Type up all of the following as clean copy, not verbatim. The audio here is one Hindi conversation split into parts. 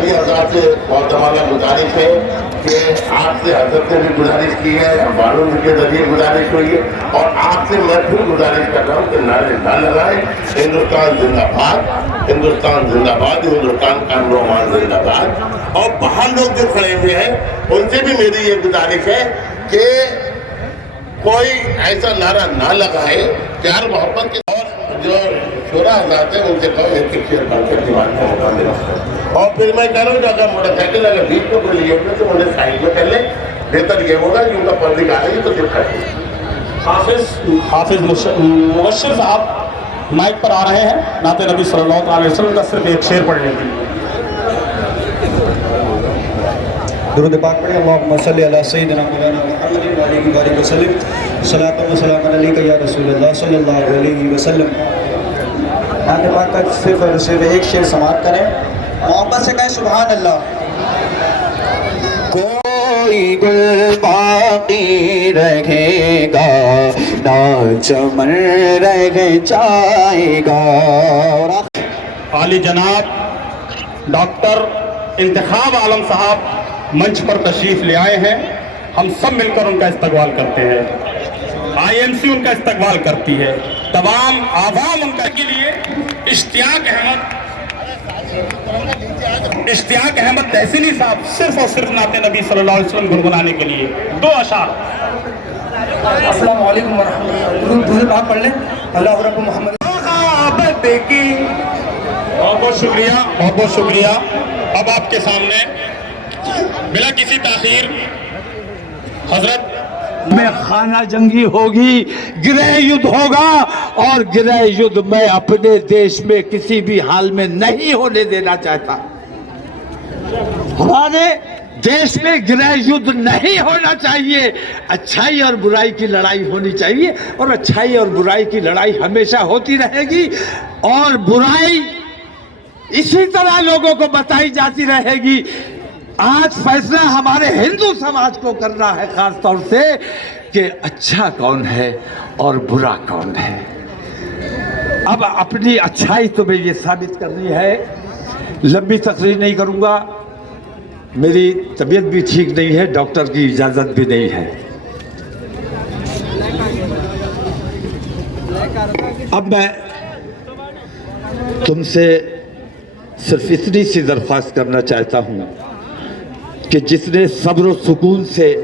मदनी हजरात से बहुत हमारा गुजारिश है कि आपसे हजरत ने भी गुजारिश की है, बालून के जरिए गुजारिश हुई है, और आपसे मैं फिर गुजारिश कर रहा हूँ कि नारे ना लगाए, हिंदुस्तान जिंदाबाद, हिंदुस्तान जिंदाबाद, हिंदुस्तान का रोमान जिंदाबाद। और बाहर लोग जो खड़े हुए हैं उनसे भी मेरी ये गुजारिश है कि कोई ऐसा नारा ना लगाए, प्यार मोहब्बत के। और जो शोरा आजाद है उनसे कहो एक शेर बनकर दीवार का मौका मिला। और फिर मैं कह रहा हूँ अगर मोटरसाइकिल अगर बीच में कोई लिए हुए तो उन्हें साइड में कर ले, बेहतर ये होगा कि उनका पब्लिक आ रही है तो दिक्कत है। हाफिज मुबश्शिर साहब माइक पर आ रहे हैं नाते नबी सल्लल्लाहु अलैहि वसल्लम का सिर्फ एक शेर पढ़ने के लिए। दुरूद पाक पढ़े। अल्लाहुम्मा सल्लि अला सय्यिदिना मौलाना मुहम्मदिन व आलिहि बारिक वसल्लम। सलातो व सलाम अलैका या रसूलल्लाह सल्लल्लाहु अलैहि वसल्लम। नाते पाक का सिर्फ और सिर्फ एक शेर समाप्त करें, मोहब्बत से कहें सुभान अल्लाह। कोई गुल बाकी रहेगा ना चमन रह जाएगा। आली जनाब डॉक्टर इंतखाब आलम साहब मंच पर तशरीफ ले आए हैं। हम सब मिलकर उनका इस्तकबाल करते हैं। आईएमसी उनका इस्तकबाल करती है, तमाम आवाम उनका के लिए। इश्तियाक अहमद तहसीनी साहब सिर्फ और सिर्फ नाते नबी सल्लल्लाहु अलैहि वसल्लम गुनगुनाने के लिए दो अशार। अस्सलाम वालेकुम व रहमतुल्लाह। दूसरे बात पढ़ लें। अल्लाह रब्बु मोहम्मद की बहुत बहुत शुक्रिया, बहुत बहुत शुक्रिया। अब आपके सामने बिना किसी ताखीर हजरत में खाना जंगी होगी, गृह युद्ध होगा, और गृह युद्ध मैं अपने देश में किसी भी हाल में नहीं होने देना चाहता। हमारे देश में गृह युद्ध नहीं होना चाहिए। अच्छाई और बुराई की लड़ाई होनी चाहिए, और अच्छाई और बुराई की लड़ाई हमेशा होती रहेगी, और बुराई इसी तरह लोगों को बताई जाती रहेगी। आज फैसला हमारे हिंदू समाज को करना है, खास तौर से कि अच्छा कौन है और बुरा कौन है। अब अपनी अच्छाई तुम्हें ये साबित करनी है। लंबी तकरीर नहीं करूंगा, मेरी तबीयत भी ठीक नहीं है, डॉक्टर की इजाज़त भी नहीं है। अब मैं तुमसे सिर्फ इतनी सी दरख्वास्त करना चाहता हूं कि जिसने सब्र और सुकून से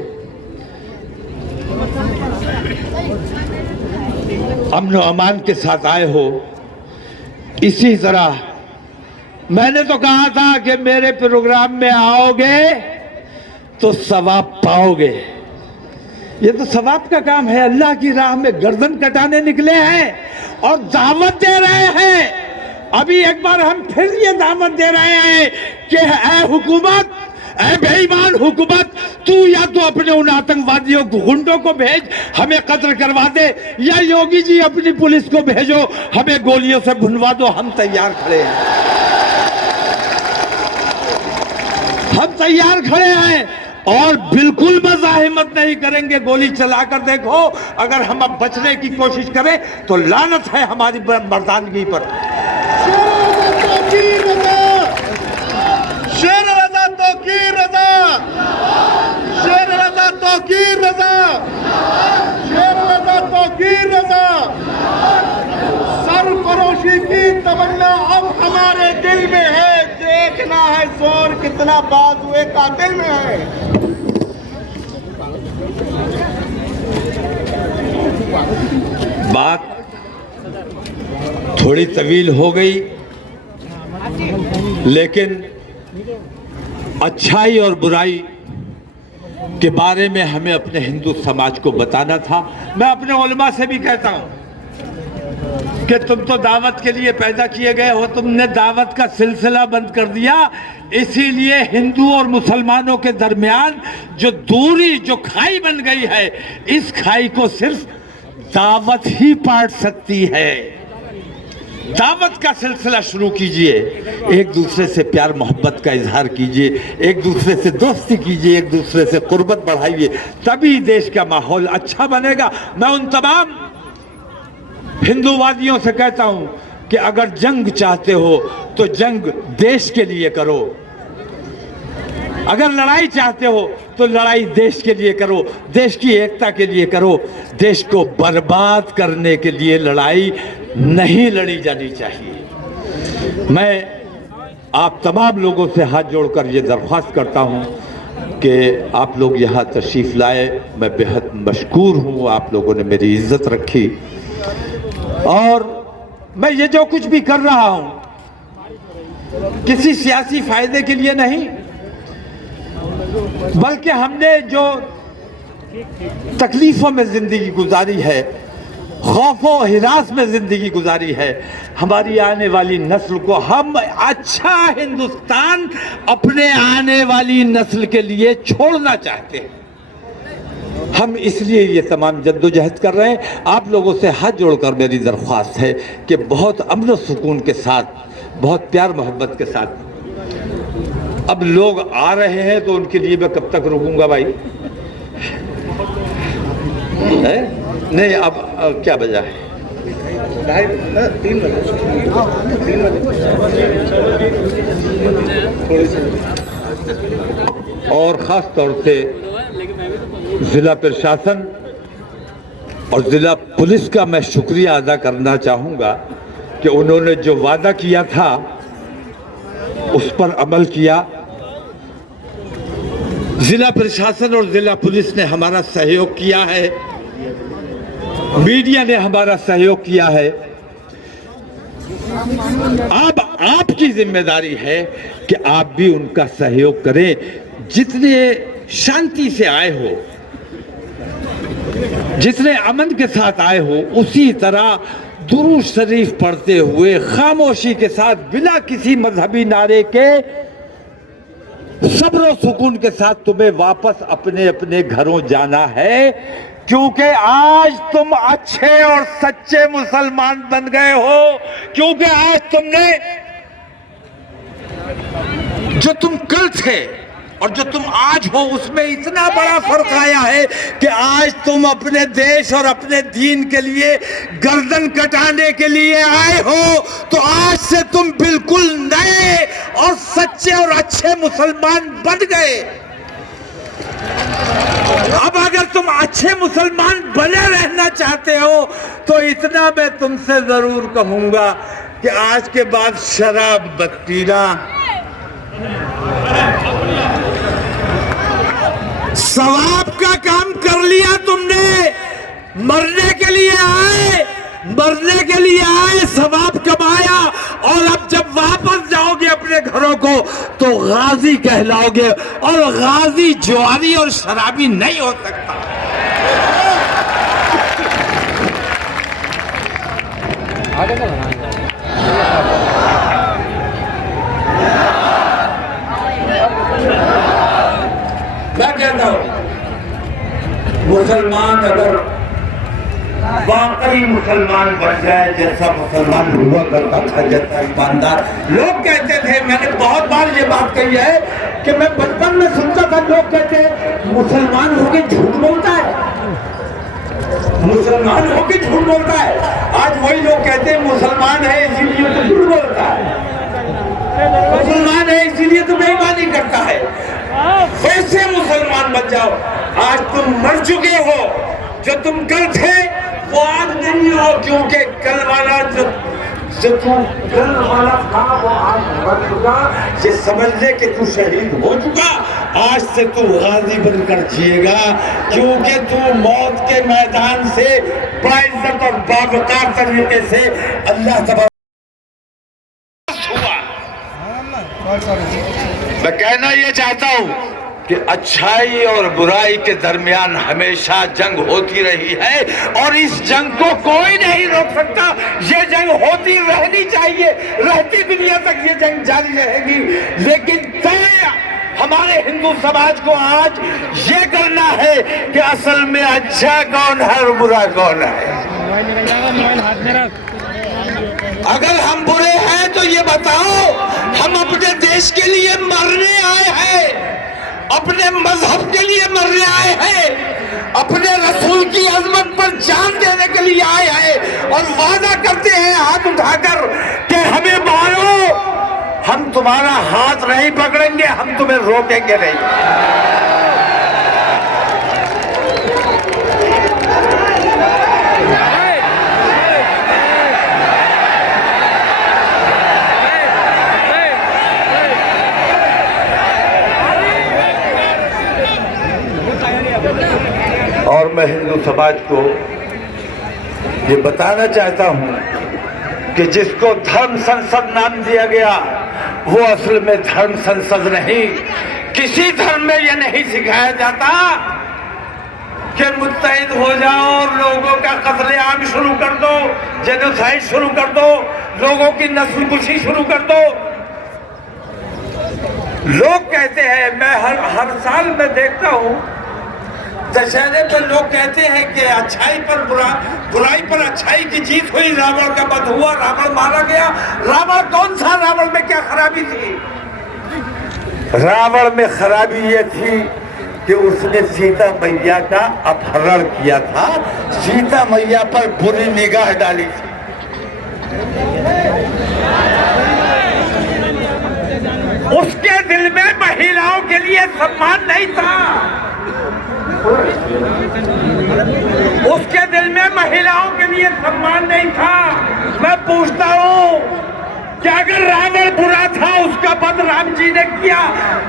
अमन और अमान के साथ आए हो, इसी तरह मैंने तो कहा था कि मेरे प्रोग्राम में आओगे तो सवाब पाओगे। ये तो सवाब का काम है। अल्लाह की राह में गर्दन कटाने निकले हैं और दावत दे रहे हैं। अभी एक बार हम फिर ये दावत दे रहे हैं कि ऐ हुकूमत, ऐ बेईमान हुकूमत, तू या तो अपने उन आतंकवादियों गुंडों को भेज, हमें कत्ल करवा दे, या योगी जी अपनी पुलिस को भेजो, हमें गोलियों से भुनवा दो। हम तैयार खड़े हैं, हम तैयार खड़े हैं, और बिल्कुल मज़ाहिमत नहीं करेंगे। गोली चलाकर देखो, अगर हम अब बचने की कोशिश करें तो लानत है हमारी मर्दानगी पर। सरफरोशी की तमन्ना अब हमारे दिल में है, देखना है जोर कितना बाजुए कातिल में है। बात थोड़ी तवील हो गई, लेकिन अच्छाई और बुराई के बारे में हमें अपने हिंदू समाज को बताना था। मैं अपने उलमा से भी कहता हूं कि तुम तो दावत के लिए पैदा किए गए हो, तुमने दावत का सिलसिला बंद कर दिया। इसीलिए हिंदू और मुसलमानों के दरमियान जो दूरी, जो खाई बन गई है, इस खाई को सिर्फ दावत ही पाट सकती है। दावत का सिलसिला शुरू कीजिए, एक दूसरे से प्यार मोहब्बत का इजहार कीजिए, एक दूसरे से दोस्ती कीजिए, एक दूसरे से कुर्बत बढ़ाइए, तभी देश का माहौल अच्छा बनेगा। मैं उन तमाम हिंदूवादियों से कहता हूं कि अगर जंग चाहते हो तो जंग देश के लिए करो, अगर लड़ाई चाहते हो तो लड़ाई देश के लिए करो, देश की एकता के लिए करो। देश को बर्बाद करने के लिए लड़ाई नहीं लड़ी जानी चाहिए। मैं आप तमाम लोगों से हाथ जोड़कर ये दरख्वास्त करता हूँ कि आप लोग यहाँ तशरीफ़ लाए। मैं बेहद मशकूर हूँ, आप लोगों ने मेरी इज्जत रखी। और मैं ये जो कुछ भी कर रहा हूँ किसी सियासी फायदे के लिए नहीं, बल्कि हमने जो तकलीफों में जिंदगी गुजारी है, खौफ और हिरास में जिंदगी गुजारी है, हमारी आने वाली नस्ल को हम अच्छा हिंदुस्तान अपने आने वाली नस्ल के लिए छोड़ना चाहते हैं। हम इसलिए ये तमाम जद्दोजहद कर रहे हैं। आप लोगों से हाथ जोड़कर मेरी दरख्वास्त है कि बहुत अमन और सुकून के साथ, बहुत प्यार मोहब्बत के साथ। अब लोग आ रहे हैं तो उनके लिए मैं कब तक रुकूंगा भाई? है? नहीं, अब क्या बजा है? 3 बजे। और ख़ास तौर से ज़िला प्रशासन और ज़िला पुलिस का मैं शुक्रिया अदा करना चाहूँगा कि उन्होंने जो वादा किया था उस पर अमल किया। ज़िला प्रशासन और ज़िला पुलिस ने हमारा सहयोग किया है, मीडिया ने हमारा सहयोग किया है। अब आपकी जिम्मेदारी है कि आप भी उनका सहयोग करें। जितने शांति से आए हो, जितने अमन के साथ आए हो, उसी तरह दुरूद शरीफ पढ़ते हुए खामोशी के साथ, बिना किसी मजहबी नारे के, सब्र और सुकून के साथ तुम्हें वापस अपने अपने घरों जाना है। क्योंकि आज तुम अच्छे और सच्चे मुसलमान बन गए हो। क्योंकि आज तुमने, जो तुम कल थे और जो तुम आज हो, उसमें इतना बड़ा फर्क आया है कि आज तुम अपने देश और अपने दीन के लिए गर्दन कटाने के लिए आए हो। तो आज से तुम बिल्कुल नए और सच्चे और अच्छे मुसलमान बन गए। अब अगर तुम अच्छे मुसलमान बने रहना चाहते हो तो इतना मैं तुमसे जरूर कहूंगा कि आज के बाद शराब मत पीना। सवाब का काम कर लिया तुमने, मरने के लिए आए, मरने के लिए आए, सवाब कमाया, और अब जब वापस जाओगे अपने घरों को तो गाजी कहलाओगे। और गाजी जुआरी और शराबी नहीं हो सकता। मैं कहता हूं, मुसलमान अगर वाकई मुसलमान बन जाए, जैसा मुसलमान हुआ करता था, जैसा ईमानदार लोग कहते थे। मैंने बहुत बार ये बात कही है कि मैं बचपन में सुनता था, लोग कहते मुसलमान होके झूठ बोलता है, मुसलमान होके झूठ बोलता है। आज वही लोग कहते हैं मुसलमान है इसीलिए तो झूठ बोलता है, मुसलमान है इसीलिए तो बेईमानी करता है। वैसे मुसलमान बन जाओ। आज तुम मर चुके हो, जो तुम कल थे वो आज नहीं हो, क्योंकि कल वाला जो तू कल वाला था वो आज मर चुका। ये समझ ले कि तू शहीद हो चुका। आज से तू गाजी बनकर जिएगा, क्योंकि तू मौत के मैदान से बाइज्जत और बावकार तरीके से अल्लाह तबारक हुआ। मैं कहना ये चाहता हूँ कि अच्छाई और बुराई के दरमियान हमेशा जंग होती रही है, और इस जंग को कोई नहीं रोक सकता। ये जंग होती रहनी चाहिए, रहती दुनिया तक ये जंग जारी रहेगी। लेकिन तय हमारे हिंदू समाज को आज ये करना है कि असल में अच्छा कौन है और बुरा कौन है। अगर हम बुरे हैं तो ये बताओ, हम अपने देश के लिए मरने आए हैं, अपने मजहब के लिए मरने आए हैं, अपने रसूल की अजमत पर जान देने के लिए आए हैं, और वादा करते हैं हाथ उठाकर कि हमें मारो, हम तुम्हारा हाथ नहीं पकड़ेंगे, हम तुम्हें रोकेंगे नहीं। और मैं हिंदू समाज को ये बताना चाहता हूं कि जिसको धर्म संसद नाम दिया गया वो असल में धर्म संसद नहीं। किसी धर्म में ये नहीं सिखाया जाता कि मुत्तहिद हो जाओ और लोगों का कत्लेआम शुरू कर दो, जेनोसाइड शुरू कर दो, लोगों की नस्लकुशी शुरू कर दो। लोग कहते हैं, मैं हर साल मैं देखता हूं दशहरे पर लोग कहते हैं कि अच्छाई पर बुराई पर अच्छाई की जीत हुई, रावण का वध हुआ, रावण मारा गया। रावण कौन सा? रावण में क्या खराबी थी? रावण में खराबी ये थी कि उसने सीता मैया का अपहरण किया था, सीता मैया पर बुरी निगाह डाली थी। उसके दिल में महिलाओं के लिए सम्मान नहीं था, उसके दिल में महिलाओं के लिए सम्मान नहीं था। मैं पूछता हूं कि अगर रावण बुरा था, उसका वध राम जी ने किया,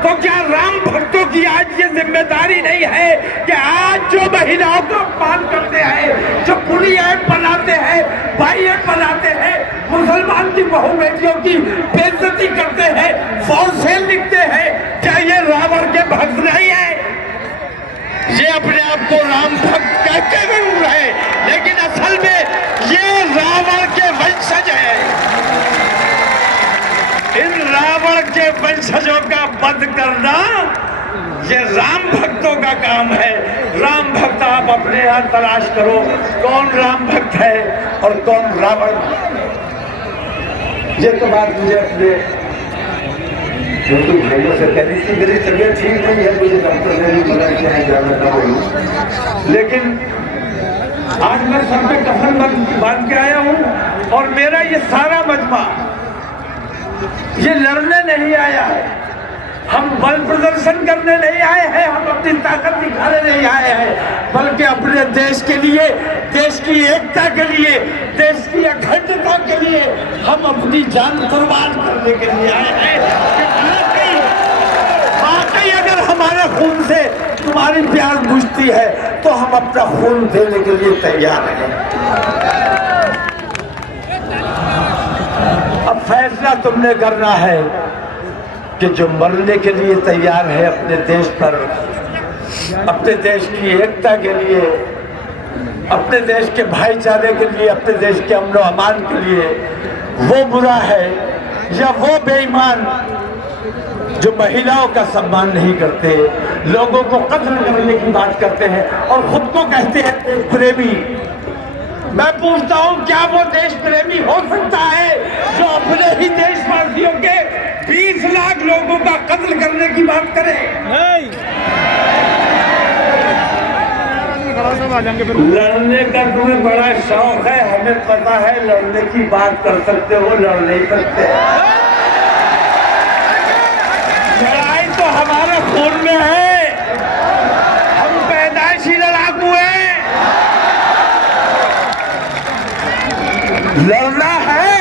तो क्या राम भक्तों की आज ये जिम्मेदारी नहीं है कि आज जो महिलाओं को अपमान करते हैं, जो बुरी ऐप बनाते हैं, भाई ऐप बनाते हैं, मुसलमान की बहु बेटियों की बेइज्जती करते हैं, फॉर सेल लिखते हैं, क्या ये रावण के भक्त नहीं है? ये अपने आप को राम भक्त कहते जरूर है, लेकिन असल में ये रावण के वंशज है। इन रावण के वंशजों का वध करना ये राम भक्तों का काम है। राम भक्त आप अपने यहाँ तलाश करो, कौन राम भक्त है और कौन रावण। ये तो बात मुझे अपने हिंदू भाइयों से कहनी थी। मेरी तबीयत ठीक नहीं है, मुझे डॉक्टर ने भी मना किया है जाना ना बोलूं, लेकिन आज मैं सर पे कफन बांध के आया हूं और मेरा ये सारा मजमा ये लड़ने नहीं आया है, हम बल प्रदर्शन करने नहीं आए हैं, हम अपनी ताकत दिखाने नहीं आए हैं, बल्कि अपने देश के लिए, देश की एकता के लिए, देश की अखंडता के लिए हम अपनी जान कुर्बान करने के लिए आए हैं। वाकई अगर हमारे खून से तुम्हारी प्यास बुझती है तो हम अपना खून देने के लिए तैयार हैं। अब फैसला तुमने करना है कि जो मरने के लिए तैयार है अपने देश पर, अपने देश की एकता के लिए, अपने देश के भाईचारे के लिए, अपने देश के अमन और अमान के लिए, वो बुरा है या वो बेईमान जो महिलाओं का सम्मान नहीं करते, लोगों को कत्ल करने की बात करते हैं और खुद को कहते हैं देश प्रेमी। मैं पूछता हूं, क्या वो देश प्रेमी हो सकता है जो अपने ही देशवासियों के 20 लाख लोगों का कत्ल करने की बात करे? लड़ने का तुम्हें बड़ा शौक है, हमें पता है। लड़ने की बात कर सकते हो, लड़ नहीं सकते। लड़ाई तो हमारे खून में है, हम पैदाइशी लड़ाकू हैं। लड़ना है,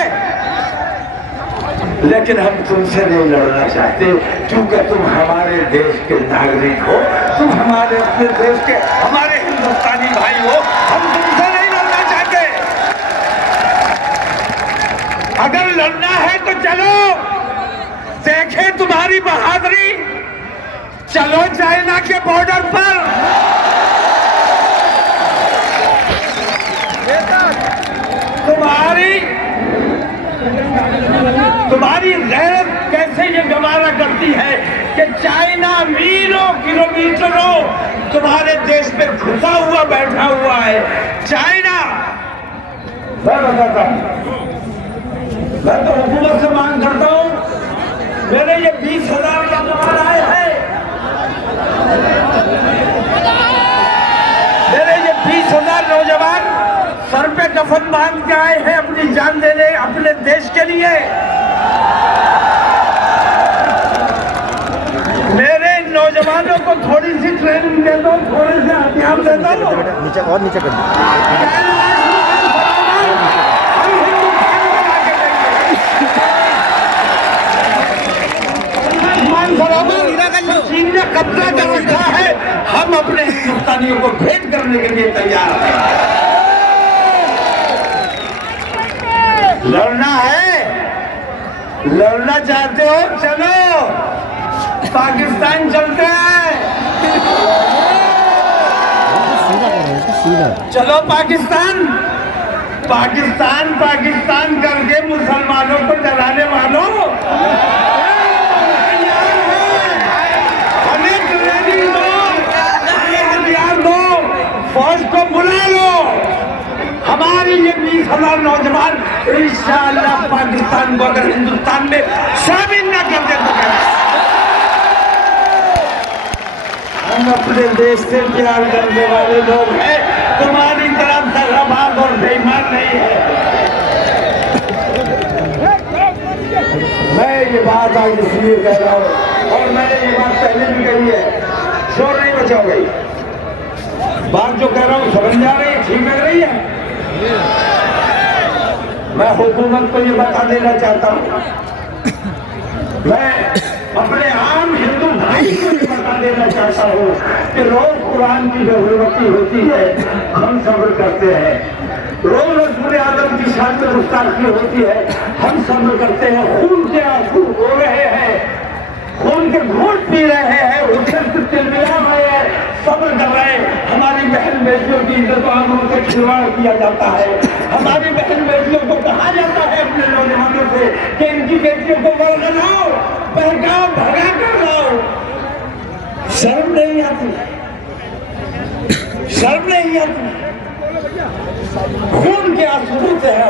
लेकिन हम तुमसे नहीं लड़ना चाहते, क्योंकि तुम हमारे देश के नागरिक हो, तुम हमारे अपने देश के, हमारे हिंदुस्तानी भाई हो। हम तुमसे नहीं लड़ना चाहते। अगर लड़ना है तो चलो, देखें तुम्हारी बहादुरी। चलो चाइना के बॉर्डर पर, तुम्हारी गैरत कैसे ये गवारा करती है कि चाइना मीलों किलोमीटरों तुम्हारे देश पे घुसा हुआ बैठा हुआ है। चाइना, मैं बताता हूं, मैं तो हुकूमत से मांग करता हूं, मेरे ये 20,000 नौजवान आए हैं, मेरे ये 20,000 नौजवान सर पे कफन बांध के आए हैं अपनी जान देने अपने देश के लिए। नौजवानों को थोड़ी सी ट्रेनिंग दे दो, थोड़े से हथियार दे दो। नीचे और नीचे कर चीन ने कब्जा कर रखा है, हम अपने हिंदुस्तानियों को भेंट करने के लिए तैयार हैं। लड़ना है, लड़ना चाहते हो चलो, पाकिस्तान चलते हैं, चलो पाकिस्तान। पाकिस्तान पाकिस्तान करके मुसलमानों को डराने वालों, हमें ट्रेनिंग दो, हमें हथियार दो, फौज को बुला लो। हमारे ये 20,000 नौजवान इंशाअल्लाह पाकिस्तान को अगर हिंदुस्तान में शामिल न कर दे तो हम अपने देश से प्यार करने वाले लोग हैं, तुम्हारी तरफ दगाबाज और बेईमान नहीं है। मैं ये बात आज इसलिए कह रहा हूँ, और मैंने ये बात पहले भी कही है, शोर नहीं बचाओ गई, बात जो कह रहा हूँ समझ जा रही है, ठीक लग रही है। मैं हुकूमत को ये बता देना चाहता हूँ, मैं अपने आम हिंदू भाई को ये बता देना चाहता हूँ कि रोज कुरान की बेहुरमती होती है, हम सब्र करते हैं। रोज रसूल आदम की शान में गुस्ताखी होती है, हम सब्र करते हैं। खून के आंसू हो रहे हैं, खून के घूंट पी रहे हैं, उससे चिल्ला रहे हैं, सब्र कर रहे हैं। हमारी बहन बेटियों की इज्जत आबरू से खिलवाड़ किया जाता है। हमारी बहन बेटियों को कहा जाता है अपने नौजवानों से कि इनकी बेटियों को वर्ग लाओ, बहकाओ, भगा कर लाओ। शर्म नहीं आती, शर्म नहीं आती। खून के आंसू से है,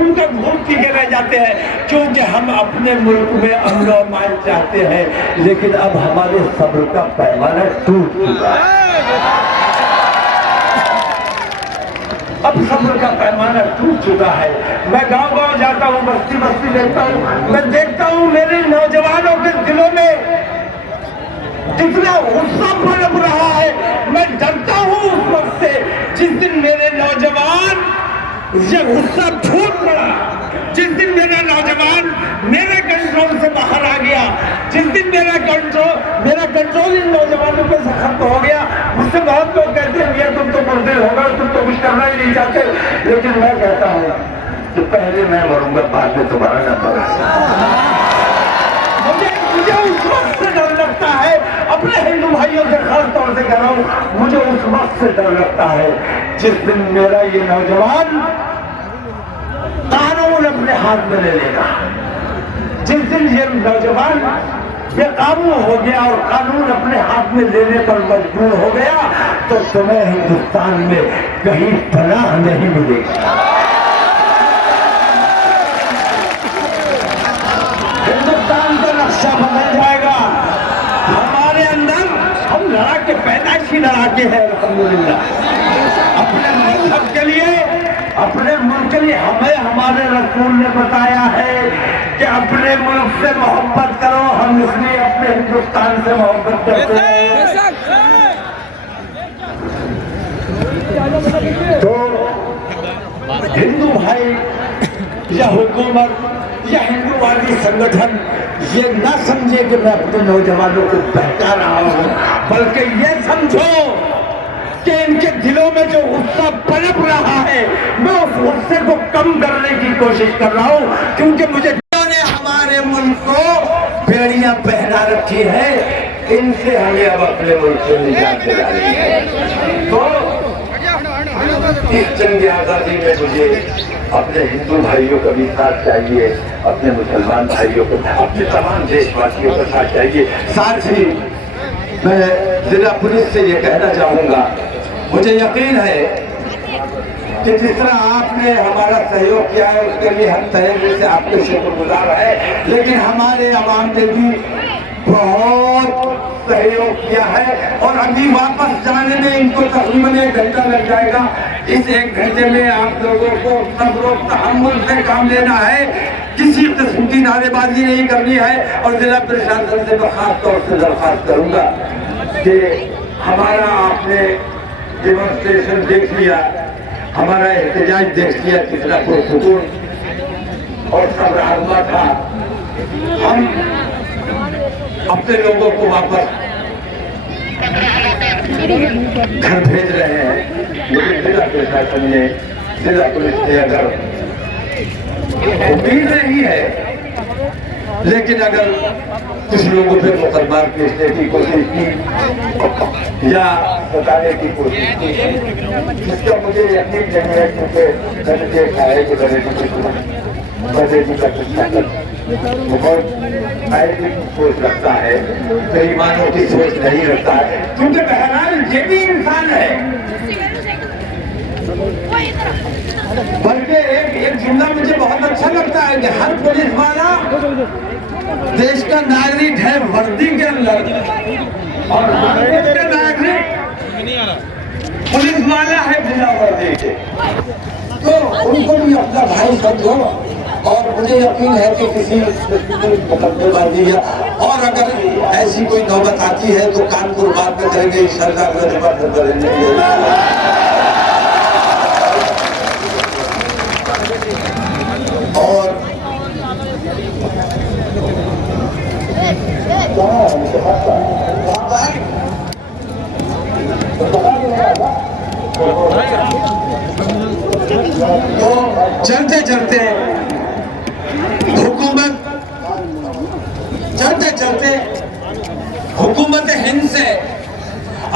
उनका घूम पी के रह जाते हैं, क्योंकि हम अपने मुल्क में अमन और मान चाहते हैं। लेकिन अब हमारे सब्र का पैमाना टूट चुका है, अब सब्र का पैमाना टूट चुका है। मैं गांव-गांव जाता हूँ, बस्ती-बस्ती देखता हूँ, मैं देखता हूँ मेरे नौजवानों के दिलों में कितना गुस्सा पनप रहा है। मैं डरता हूँ उस वक्त से जिस दिन मेरे नौजवान ये गुस्सा फूट पड़ा, जिस दिन मेरा नौजवान मेरे कंट्रोल से बाहर आ गया, जिस दिन मेरा कंट्रोल इन नौजवानों पे से खत्म हो गया। मुझसे बहुत लोग कहते हैं भैया तुम तो बुज़दिल हो गए, तुम तो कुछ करना ही नहीं चाहते, लेकिन मैं कहता हूँ कि पहले मैं मरूंगा, बाद में तुम्हारा नंबर आएगा। मुझे उस वक्त से डर लगता है, अपने हिंदू भाइयों से खास तौर से कह रहा हूँ, मुझे उस वक्त से डर लगता है जिस दिन मेरा ये नौजवान कानून अपने हाथ में ले लेगा। जिस दिन ये नौजवान बेकाबू हो गया और कानून अपने हाथ में लेने पर मजबूर हो गया, तो तुम्हें हिंदुस्तान में कहीं पनाह नहीं मिलेगी। हिंदुस्तान का नक्शा बदल जाएगा। हमारे अंदर हम लड़ाके, पैदाइशी लड़ाके हैं अल्हम्दुलिल्लाह। अपने मजहब के लिए, अपने मुल्क के लिए हमें हमारे रसूल ने बताया है कि अपने मुल्क से मोहब्बत करो। हम इसलिए अपने हिंदुस्तान से मोहब्बत करते हैं। तो हिंदू भाई या हुकूमत या हिंदूवादी संगठन ये ना समझे कि मैं अपने नौजवानों को बहका रहा हूँ, बल्कि ये समझो कि इनके दिलों में जो गुस्सा पनप रहा है, मैं उस गुस्से को कम करने की कोशिश कर रहा हूँ, क्योंकि मुझे ने हमारे मुल्क को बेड़ियां पहना रखी है, इनसे हमें अब अपने मुल्क से निजात दिलानी है। तो इस जंग आजादी में मुझे अपने हिंदू भाइयों का भी साथ चाहिए, अपने मुसलमान भाइयों को, अपने तमाम देशवासियों का साथ चाहिए। साथ ही मैं जिला पुलिस से ये कहना चाहूँगा, मुझे यकीन है कि जिस तरह आपने हमारा सहयोग किया है उसके लिए हम तहे दिल से आपके शुक्रगुजार हैं, लेकिन हमारे आवाम ने भी बहुत सहयोग किया है और अभी वापस जाने में इनको तकरीबन 1 घंटा लग जाएगा। इस 1 घंटे में आप लोगों को सब्र तहम्मुल से काम लेना है, किसी किस्म की नारेबाजी नहीं करनी है। और जिला प्रशासन से मैं खास तौर से दरख्वास्त करूंगा कि हमारा आपने डेमोन्स्ट्रेशन देख लिया, हमारा एहतजाज देख लिया, कितना पुरसुकून और सब्र आज़मा था। हम अपने लोगों को वापस घर भेज रहे हैं, लेकिन जिला प्रशासन ने, जिला पुलिस ने अगर उम्मीद नहीं है, लेकिन अगर कुछ लोगों पे मुकदमा पेशने की कोशिश की या बताने की कोशिश की, जिसका मुझे यकीन नहीं है, क्योंकि मैंने देखा है कि बरेली का कुछ बहुत आयरिक सोच रखता है, बेईमानों की सोच नहीं रखता है, क्योंकि बहरहाल ये भी इंसान है। बल्कि एक जुमला मुझे बहुत अच्छा लगता है कि हर पुलिस वाला देश का नागरिक है वर्दी के अंदर, और देश का नागरिक पुलिस वाला है बिना वर्दी के। तो उनको भी अपना भाई समझो, और मुझे यकीन है कि किसी मुकदमेबाजी है, और अगर ऐसी कोई नौबत आती है तो कानपुर बात में करेंगे, सरकार करेंगे। और तो चलते चलते हुकूमत हिंद से,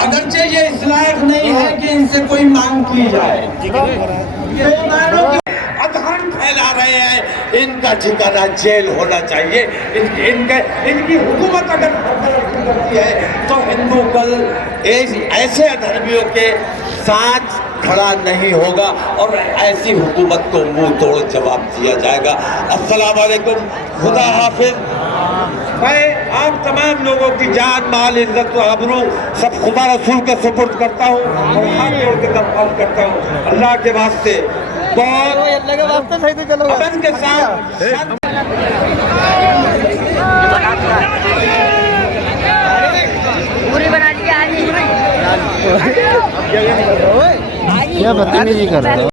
अगरचे ये इस लायक नहीं है कि इनसे कोई मांग की जाए, बेईमानों की अधर्म फैला रहे हैं, इनका ठिकाना जेल होना चाहिए। इनकी हुकूमत अगर करती है तो हिंदू कल ऐसे अधर्मियों के साथ खड़ा नहीं होगा, और ऐसी हुकूमत को मुंह तोड़ जवाब दिया जाएगा। अस्सलाम वालेकुम, खुदा हाफिज। मैं आप तमाम लोगों की जान, माल, इज्जत और आबरू सब खुदा रसूल के सुपुर्द करता हूँ और हाथ जोड़ के दरख्वास्त करता हूँ, अल्लाह के वास्ते अमन के साथ पूरी बना लिया। क्या बदतमीजी कर रहा है।